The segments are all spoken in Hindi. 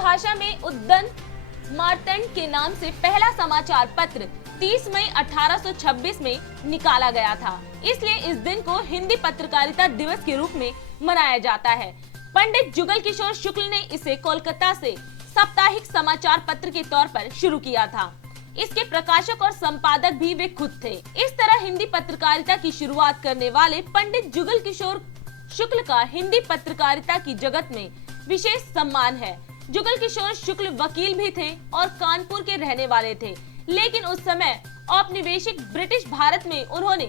भाषा में उद्दंत मार्तंड के नाम से पहला समाचार पत्र 30 मई 1826 में निकाला गया था। इसलिए इस दिन को हिंदी पत्रकारिता दिवस के रूप में मनाया जाता है। पंडित जुगल किशोर शुक्ल ने इसे कोलकाता से साप्ताहिक समाचार पत्र के तौर पर शुरू किया था। इसके प्रकाशक और संपादक भी वे खुद थे। इस तरह हिंदी पत्रकारिता की शुरुआत करने वाले पंडित जुगल किशोर शुक्ल का हिंदी पत्रकारिता की जगत में विशेष सम्मान है। जुगल किशोर शुक्ल वकील भी थे और कानपुर के रहने वाले थे, लेकिन उस समय औपनिवेशिक ब्रिटिश भारत में उन्होंने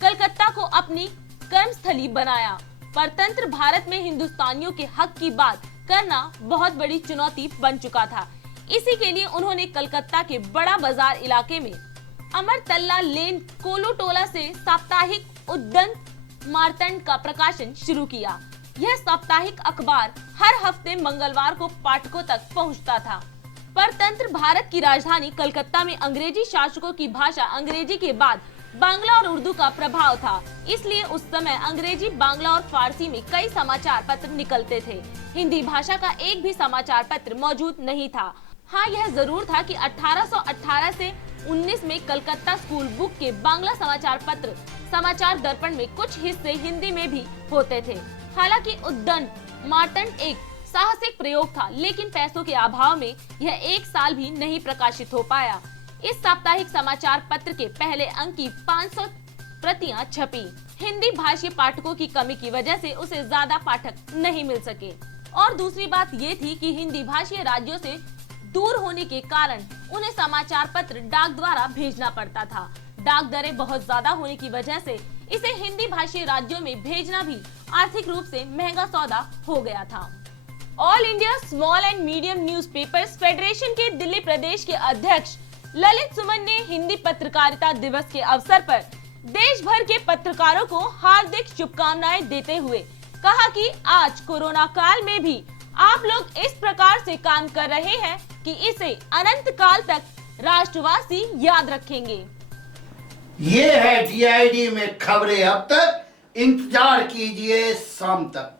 कलकत्ता को अपनी कर्मस्थली बनाया। परतंत्र भारत में हिंदुस्तानियों के हक की बात करना बहुत बड़ी चुनौती बन चुका था। इसी के लिए उन्होंने कलकत्ता के बड़ा बाजार इलाके में अमरतल्ला लेन कोलोटोला से साप्ताहिक उद्दंत मार्तंड का प्रकाशन शुरू किया। यह साप्ताहिक अखबार हर हफ्ते मंगलवार को पाठकों तक पहुंचता था। परतंत्र भारत की राजधानी कलकत्ता में अंग्रेजी शासकों की भाषा अंग्रेजी के बाद बांग्ला और उर्दू का प्रभाव था। इसलिए उस समय अंग्रेजी, बांग्ला और फारसी में कई समाचार पत्र निकलते थे। हिंदी भाषा का एक भी समाचार पत्र मौजूद नहीं था। हाँ, यह जरूर था कि 1818 से 19 में कलकत्ता स्कूल बुक के बांग्ला समाचार पत्र समाचार दर्पण में कुछ हिस्से हिंदी में भी होते थे। हालांकि उद्दंत मार्तंड एक साहसिक प्रयोग था, लेकिन पैसों के अभाव में यह एक साल भी नहीं प्रकाशित हो पाया। इस साप्ताहिक समाचार पत्र के पहले अंक की 500 प्रतियां छपी। हिंदी भाषी पाठकों की कमी की वजह से उसे ज्यादा पाठक नहीं मिल सके, और दूसरी बात ये थी कि हिंदी भाषी राज्यों से दूर होने के कारण उन्हें समाचार पत्र डाक द्वारा भेजना पड़ता था। डाक दरें बहुत ज्यादा होने की वजह से इसे हिंदी भाषी राज्यों में भेजना भी आर्थिक रूप से महंगा सौदा हो गया था। All India small and medium newspapers federation के दिल्ली प्रदेश के अध्यक्ष ललित सुमन ने हिंदी पत्रकारिता दिवस के अवसर पर देश भर के पत्रकारों को हार्दिक शुभकामनाएं देते हुए कहा कि आज कोरोना काल में भी आप लोग इस प्रकार से काम कर रहे हैं कि इसे अनंत काल तक राष्ट्रवासी याद रखेंगे। ये है DID में खबरें अब तक। इंतजार कीजिए शाम तक।